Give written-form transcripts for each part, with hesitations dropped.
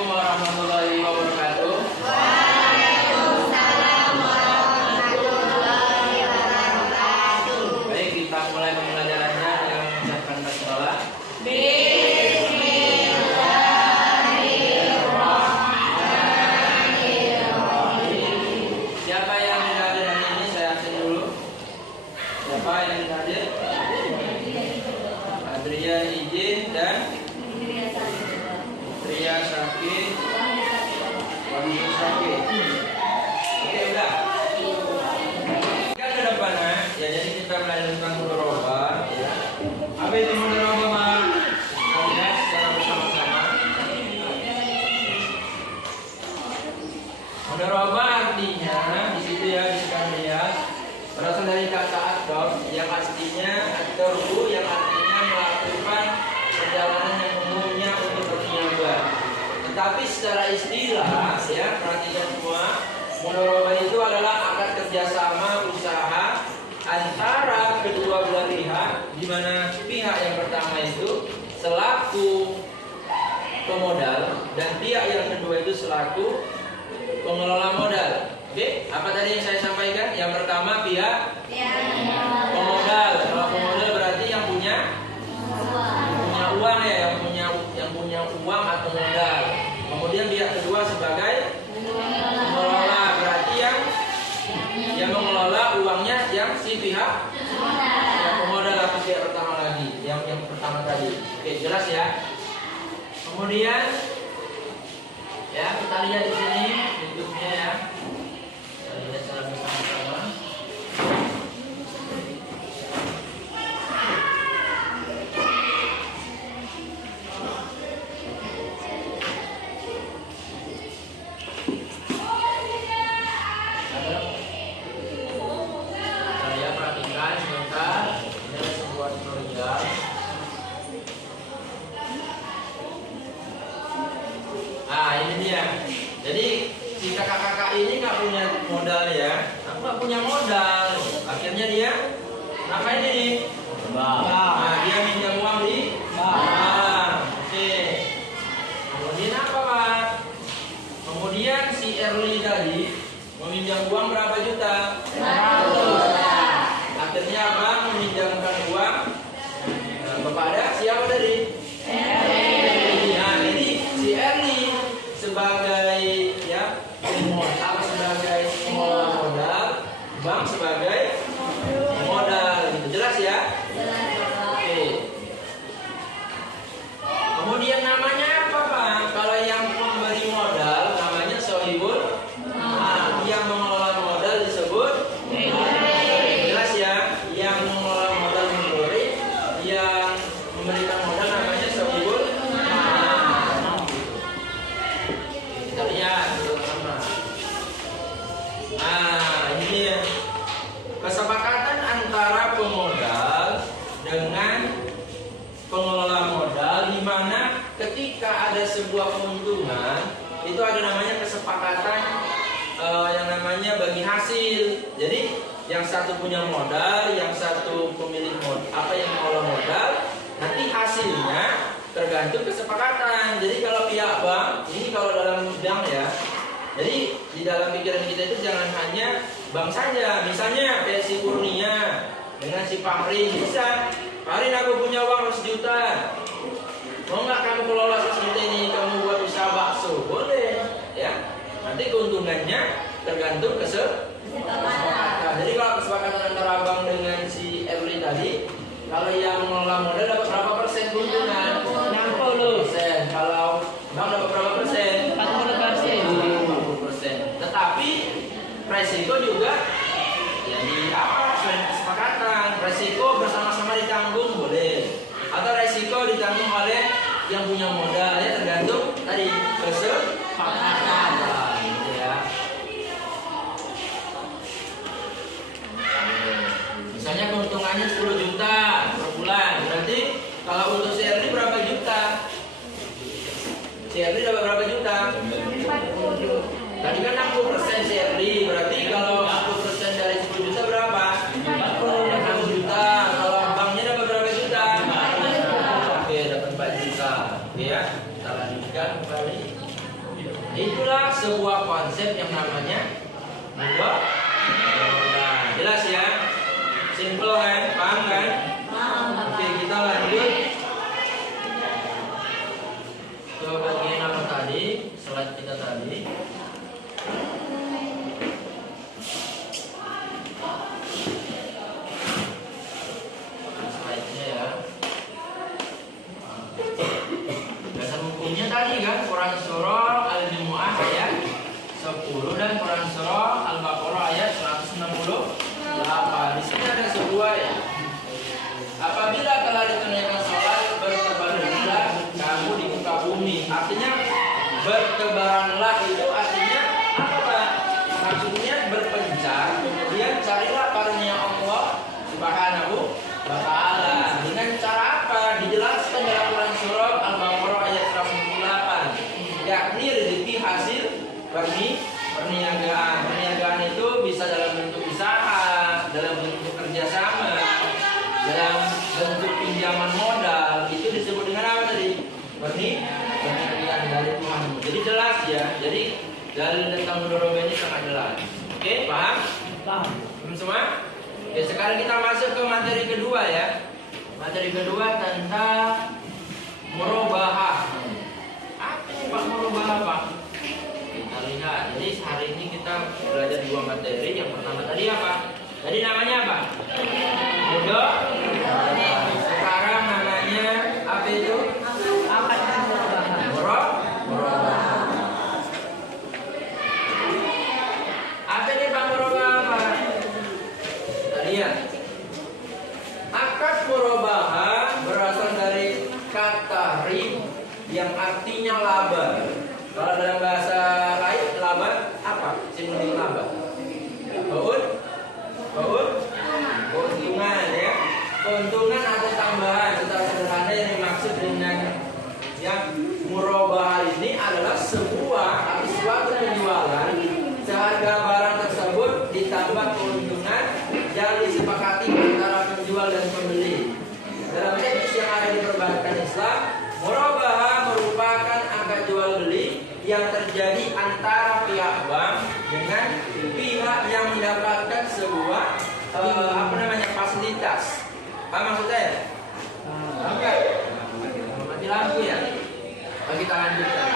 Assalamualaikum warahmatullahi wabarakatuh. Waalaikumsalam warahmatullahi wabarakatuh. Baik, kita mulai pembelajarannya dengan mengucapkan basmalah. Bismillahirrahmanirrahim. Siapa yang tidak hadir hari ini saya absen dulu. Siapa yang tidak hadir? Adrian izin dan Tria sakit. Wahyu sakit. Oke, udah. Kita ke depan ya. Jadi kita belajar tentang mudharabah ya. Apa itu mudharabah, Mak? Kita lihat secara bersama-sama. Mudharabah artinya di situ ya, kita lihat berasal dari kata adab yang artinya ad-darbu yang artinya melakukan perjalanan yang umumnya untuk berniaga. Tetapi secara istilah ya, perhatikan semua, mudharabah itu adalah akad kerjasama usaha antara kedua belah pihak, di mana pihak yang pertama itu selaku pemodal dan pihak yang kedua itu selaku pengelola modal. Oke, apa tadi yang saya sampaikan? Yang pertama pihak pemodal. Kalau pemodal berarti yang punya uang ya, yang punya uang atau modal. Kemudian pihak kedua sebagai pengelola, berarti yang mengelola uangnya yang si pihak yang pemodal atau pihak pertama lagi, yang pertama tadi. Oke, jelas ya. Kemudian ya kita lihat di sini bentuknya ya. Kita lihat secara bersama-sama. Saya perhatikan sebentar. Ini ada sebuah tutorial. Ah, ini dia. Jadi si kakak-kakak ini nggak punya modal ya. Aku nggak punya modal. Akhirnya dia ngapain ini? Nah, dia minjam uang di bank. Oke. Kemudian apa, Pak? Kemudian si Erli tadi meminjam uang berapa juta? 100. Akhirnya abang meminjamkan uang kepada siapa tadi? Nah, ini si Erli sebagai ya sebagai pengelola modal, bank sebagai modal, gitu. Jelas ya? Oke. Kemudian namanya apa, Pak? Kalau yang memberi modal namanya sohibul. Nah, yang mengelola modal disebut jelas ya? Yang mengelola modal memberi, yang memberikan modal namanya sohibul. Kita lihat bersama. Nah, ini dia. Kesepakatan antara pemodal dengan pengelola modal, di mana ketika ada sebuah keuntungan itu ada namanya kesepakatan yang namanya bagi hasil. Jadi yang satu punya modal, yang satu pemilik modal, yang mengelola modal, nanti hasilnya tergantung kesepakatan. Jadi kalau pihak bank, ini kalau dalam bank ya, jadi di dalam pikiran kita itu jangan hanya bank saja. Misalnya kayak si Kurnia dengan si Fahrin, bisa Fahrin, aku punya uang 100 juta, mau nggak kamu kelola 100 juta ini, kamu buat usaha bakso? Boleh ya. Nanti keuntungannya tergantung kesepakatan. Jadi kalau kesepakatan antara abang dengan si Erli tadi, kalau yang mengelola modal dapat berapa persen keuntungan? 60%. Kalau bank dapat berapa persen? 40%. Tetapi resiko juga ya di selain kesepakatan, resiko bersama-sama ditanggung boleh, atau resiko ditanggung oleh yang punya modal, ya tergantung tadi kesepakatan. Gitu ya. Misalnya keuntungannya 10 juta per bulan, berarti kalau untuk CRD berapa juta? CRD dapat berapa juta? 40. Tadi kan 60% CRD, berarti kalau 60% dari 10 juta berapa? 6 juta. Kalau banknya dapat berapa juta? Oke, dapat 4 juta. Oke ya, kita lanjutkan kembali. Itulah sebuah konsep yang namanya mudhorar. Jelas ya? Simple kan? Paham kan? Oke, kita lanjut ke bagian apa tadi? Slide kita tadi. Slide-nya ya. Dasar hukumnya tadi kan Quran surah Al-Jumu'ah ayat 10 dan Quran surah Al-Baqarah ayat 168. Di sini ada sebuah ya. Apabila telah ditunaikan sholat, bertebaranlah kamu di muka bumi. Artinya bertebaranlah itu artinya apa? Maksudnya berpencar. Kemudian carilah karunia Allah Subhanahu wa Ta'ala. Dengan cara apa? Dijelaskan dalam Quran surah Al-Baqarah ayat 168. Yakni rezeki hasil perniagaan. Perniagaan itu bisa dalam bentuk usaha, dalam bentuk kerjasama, dalam bentuk pinjaman modal. Itu disebut dengan apa tadi? Perniagaan dari Tuhan. Jadi jelas ya. Jadi dalil tentang mudhorar ini sangat jelas. Oke, paham? Paham. Belum semua? Oke, sekarang kita masuk ke materi kedua ya. Materi kedua tentang murabahah. Apa ini Pak murabahah Pak? Kita lihat. Jadi hari ini kita belajar dua materi. Yang pertama tadi apa? Tadi namanya apa? Mudhorar. Sekarang namanya apa itu? Apa itu murabahah? Apa ini Pak murabahah? Kita lihat. Akad murabahah berasal dari kata rib yang artinya laba. Kalau dalam bahasa lain laba apa? Sinonim laba. Keuntungan ya. Keuntungan atau tambahan. Secara sederhana yang dimaksud dengan yang murabahah ini adalah sebuah atau suatu penjualan seharga barang tersebut ditambah keuntungan yang disepakati antara penjual dan pembeli. Dalam teks yang ada di perbankan Islam, murabahah merupakan akad jual beli yang terjadi antara pihak bank dengan pihak yang mendapatkan sebuah fasilitas. Apa maksudnya? Oke. Mati lampu ya. Kita lanjutkan.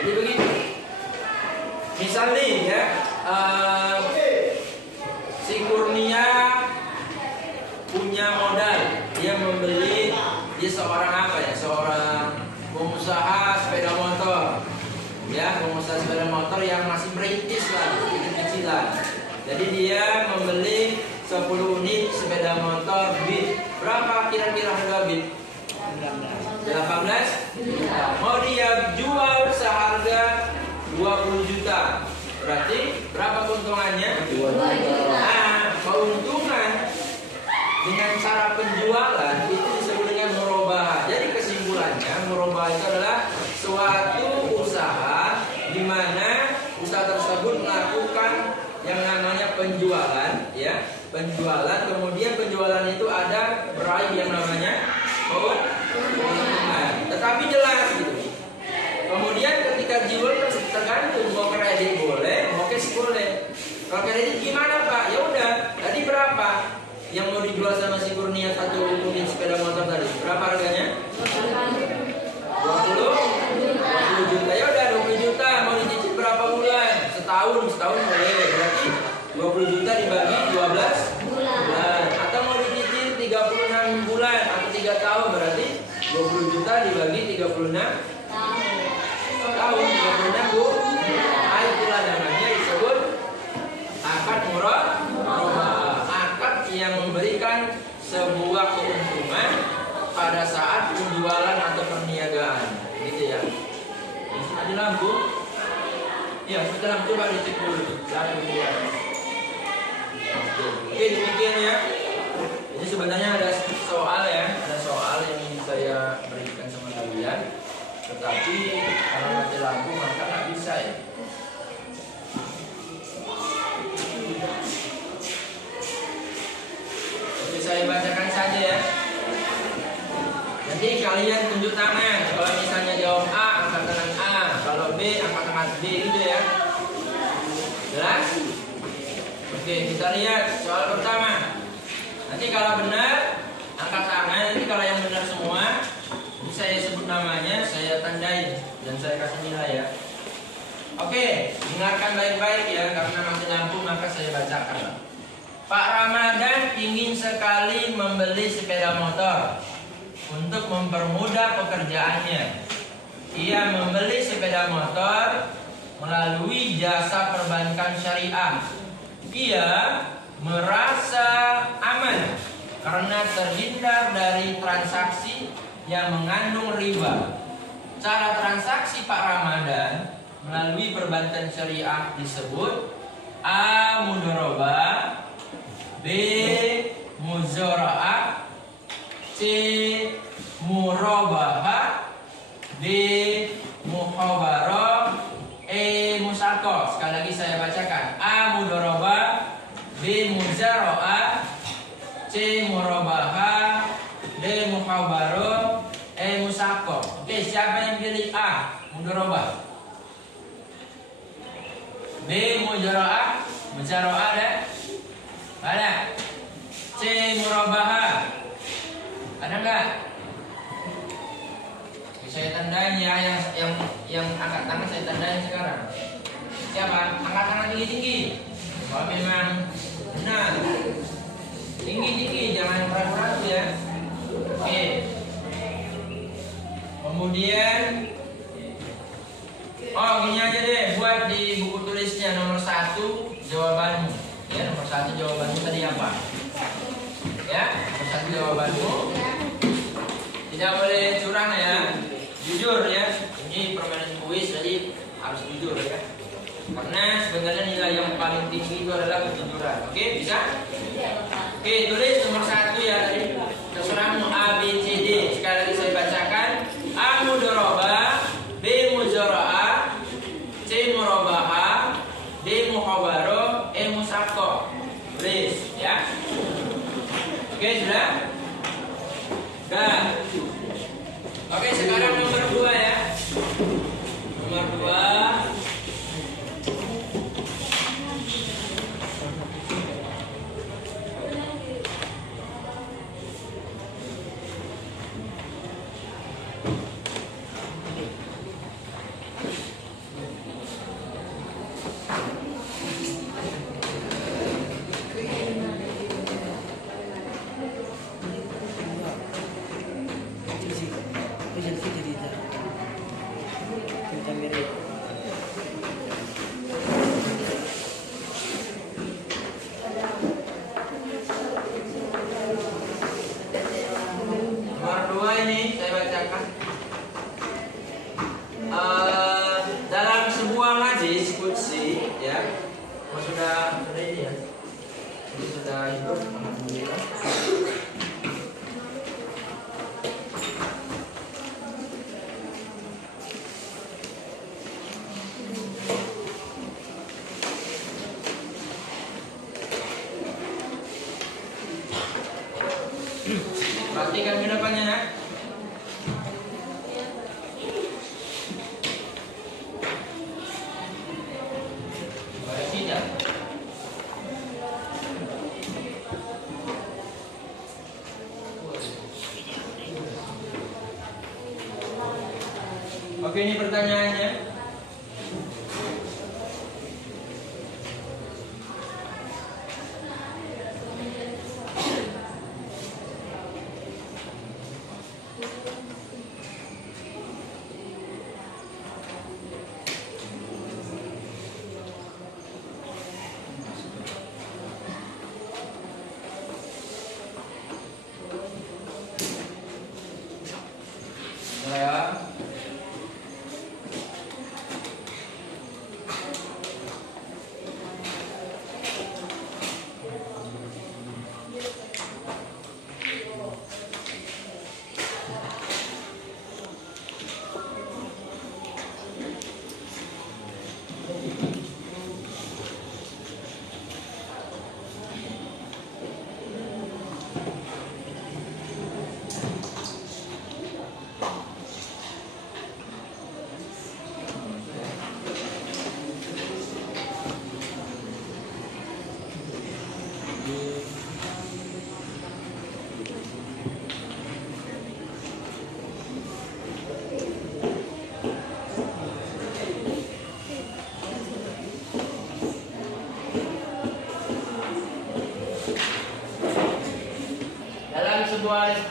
Jadi begini. Misal nih ya, si Kurnia punya modal, dia membeli, dia seorang apa ya? Seorang pengusaha sepeda motor, ya, pengusaha sepeda motor yang masih merintis lah, kecil-kecilan. Jadi dia membeli 10 unit sepeda motor Beat. Berapa kira-kira harga Beat? 18 juta. Mau dia jual seharga 20 juta. Berarti berapa keuntungannya? 2 juta. Nah, keuntungan dengan cara penjualan itu disebut dengan murabahah. Jadi kesimpulannya murabahah itu adalah suatu usaha di mana usaha tersebut melakukan yang namanya penjualan, ya, penjualan. Kemudian penjualan itu ada meraih yang namanya keuntungan. Tetapi jelas gitu. Kemudian ketika jual tergantung mau kredit boleh, mau cash boleh. Kalau kredit gimana Pak? Ya udah, tadi berapa yang mau dijual sama si Kurnia 1 unit sepeda motor tadi? Berapa harganya? 20 juta. Ya udah 20 juta mau dicicil berapa bulan? Setahun boleh. Berarti 20 juta dibagi 12 bulan. Atau mau dicicil 36 bulan atau 3 tahun berarti 20 juta dibagi 36 tahun 36 bu. Nah, itulah namanya disebut akad murabahah. Akad yang memberikan sebuah keuntungan pada saat penjualan atau perniagaan, gitu ya. Ada lampu? Iya, kita lampu coba dicek dulu. Lampu dia. Oke, demikian ya. Jadi sebenarnya ada soal ya, ada soal yang ingin saya berikan sama kalian. Tetapi kalau mati lampu maka nggak bisa ya. Oke, saya bacakan saja ya. Jadi kalian tunjuk tangan. Kalau misalnya jawab A, angkat tangan A. Kalau B, B angkat B gitu ya. Jelas? Oke, kita lihat soal pertama. Nanti kalau benar angkat tangan, nanti kalau yang benar semua ini saya sebut namanya, saya tandain dan saya kasih nilai ya. Oke, dengarkan baik-baik ya, karena masih nyambung maka saya bacakan. Pak Ramadan ingin sekali membeli sepeda motor untuk mempermudah pekerjaannya. Ia membeli sepeda motor melalui jasa perbankan syariah. Ia merasa aman karena terhindar dari transaksi yang mengandung riba. Cara transaksi Pak Ramadan melalui perbankan syariah disebut A. Mudharabah, B. Muzara'ah, C. Murabahah, D. Muhabarah, E. Musaqah. Sekali lagi saya bacakan. A. Mudharabah, B. Muzara'ah, C. Murabahah, D. Muhabarah, E. Musaqah. Oke, siapa yang pilih A. Mudharabah? B. Muzara'ah, Muzara'ah ada? Ada. C. Murabahah ada nggak? Saya tandain ya, yang angkat tangan saya tandain sekarang. Siapa? Angkat tangan tinggi-tinggi. Kalau memang benar, tinggi-tinggi, jangan ragu-ragu ya. Oke. Kemudian, gini aja deh, buat di buku tulisnya nomor 1 jawabanmu. Ya, nomor 1 jawabanmu tadi apa? Ya, nomor 1 jawabanmu. Tidak boleh curang ya, jujur ya. Ini permainan kuis, jadi harus jujur ya. Karena sebenarnya nilai yang paling tinggi itu adalah kejujuran. Oke, bisa? Oke, tulis nomor 1 ya tadi. Terserahmu A, B, C, D. Sekali lagi saya bacakan. A. Mudharabah, B. Muzara'ah, C. Murabahah, D. Muhabarah, E. Musaqah. Tulis ya. Oke, sudah? Sudah. Oke, sekarang nomor 2 ya. Nomor 2. Dalam sebuah majlis kutsi ya, sudah ini ya, ini sudah hidup alhamdulillah. Perhatikan ke depannya ya. Oke, ini pertanyaannya.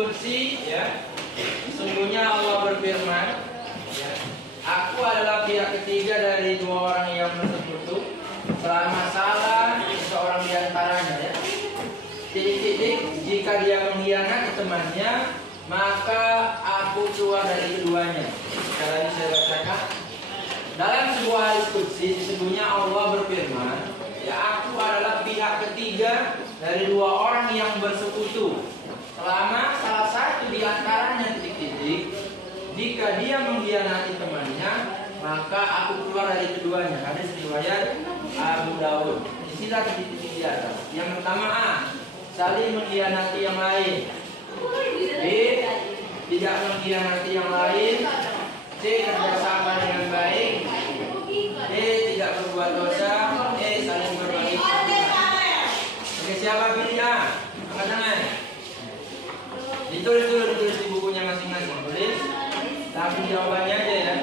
Qudsi ya. Sesungguhnya Allah berfirman, ya, aku adalah pihak ketiga dari dua orang yang bersekutu. Selama salah seorang di antaranya, ya. Titik-titik, jika dia mengkhianati temannya, maka aku keluar dari keduanya. Sekali lagi saya bacakan. Dalam sebuah hadis qudsi, sesungguhnya Allah berfirman, ya, aku adalah pihak ketiga dari dua orang yang bersekutu. Selama salah satu di antaranya titik-titik, jika dia mengkhianati temannya, maka aku keluar dari keduanya. Hadis riwayat Abu Dawud. Istilah titik-titik di atas. Yang pertama A, saling mengkhianati yang lain. B, tidak mengkhianati yang lain. C, kerjasama dengan baik. D, tidak berbuat dosa. E, saling berbagi. Oke, siapa pilih A? Angkat tangan. Ditulis di bukunya masing-masing. Tulis. Langsung jawabannya aja ya.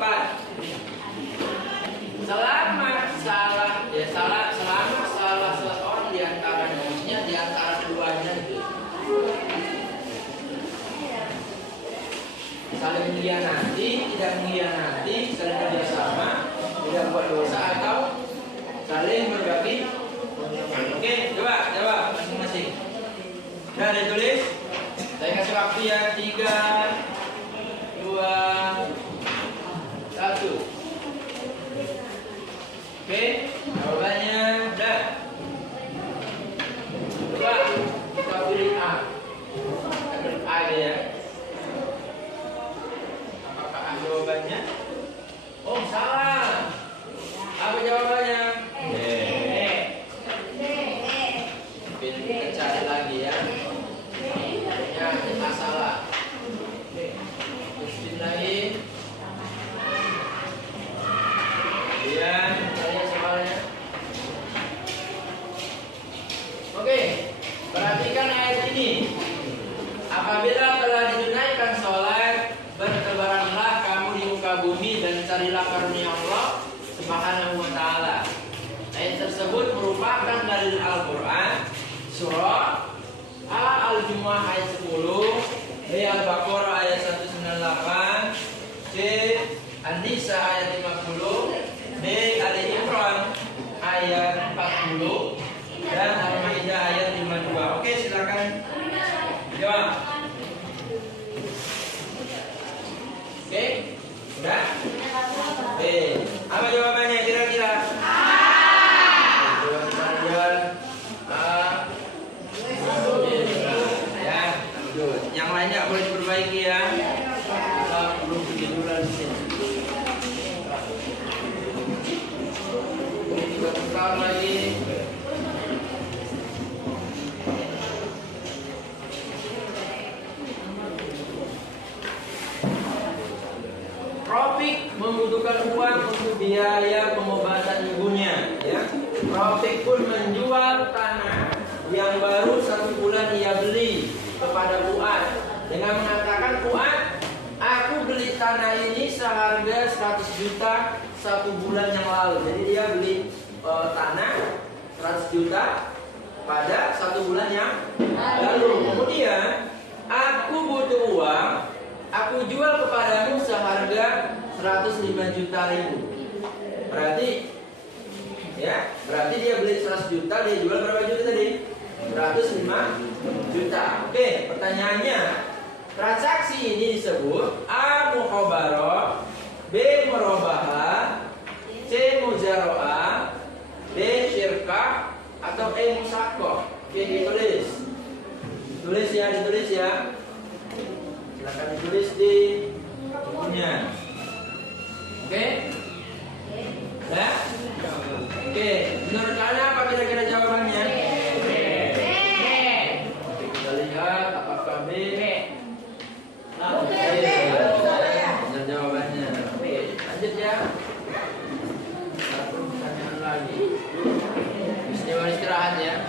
4. Selama salah seseorang di antaranya, maksudnya di antara keduanya itu, saling mengkhianati, tidak mengkhianati, saling kerjasama, tidak buat dosa atau saling berbagi. Oke, coba jawab masing-masing. Sudah ditulis? Saya kasih waktu ya. 3, 2, 1. Oke, jawabannya udah. Coba kita pilih A. Kita pilih A ya. Apakah A jawabannya? Oh, salah. Apa jawabannya? Oke, kita cari lagi ya. Ya, kita salah. Terus lagi. Kemudian saya soalnya. Oke, perhatikan ayat ini. Apabila telah ditunaikan sholat, bertebaranlah kamu di muka bumi dan carilah karunia Allah Subhanahu wa Ta'ala. Ayat tersebut merupakan dalil Al-Quran, surah A Al-Jumu'ah ayat 10, B Al-Baqarah ayat 198, C An-Nisa ayat 50, D Ali Imran ayat 40, dan Al-Maidah ayat 52. Oke, silakan jawab. Oke, udah? Oke, apa jawabannya kira-kira? Yang lainnya boleh diperbaiki ya. Kita belum ketiduran di sini. Kita putar lagi. Rafiq membutuhkan uang untuk biaya pengobatan ibunya. Ya, Rafiq pun menjual tanah yang baru 1 bulan ia beli kepada Fuad dengan mengatakan, Fuad, aku beli tanah ini seharga 100 juta 1 bulan yang lalu. Jadi dia beli tanah 100 juta pada 1 bulan yang lalu. Kemudian aku butuh uang, aku jual kepadamu seharga 105 juta ribu. Berarti ya, berarti dia beli 100 juta, dia jual berapa juta tadi? 105 juta. Oke, pertanyaannya, transaksi ini disebut A mukhabarah, B murabahah, C muzaroah, D syirkah, atau E musaqqah. Oke, ditulis. Ditulis ya. Silakan ditulis di bukunya. Oke? Ya? Oke, menurut kalian apa kira-kira jawabannya? Lihat apakah B? Benar jawabannya. Oke, lanjut ya. Satu pertanyaan lagi. Istimewa istirahat ya.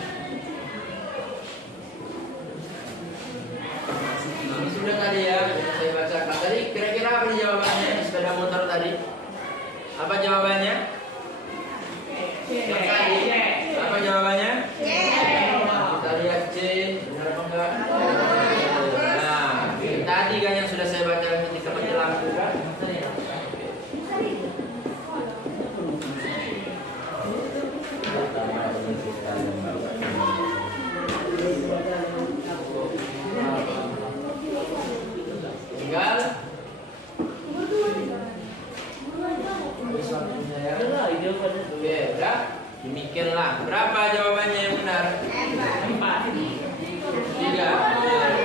Ini sudah tadi ya, saya bacakan. Tadi kira-kira apa jawabannya di sepeda motor tadi? Apa jawabannya? Yang tadi. Apa jawabannya? Kita lihat C, benar apa enggak? Oke, udah. Demikianlah. Berapa jawabannya yang benar? 4. 3.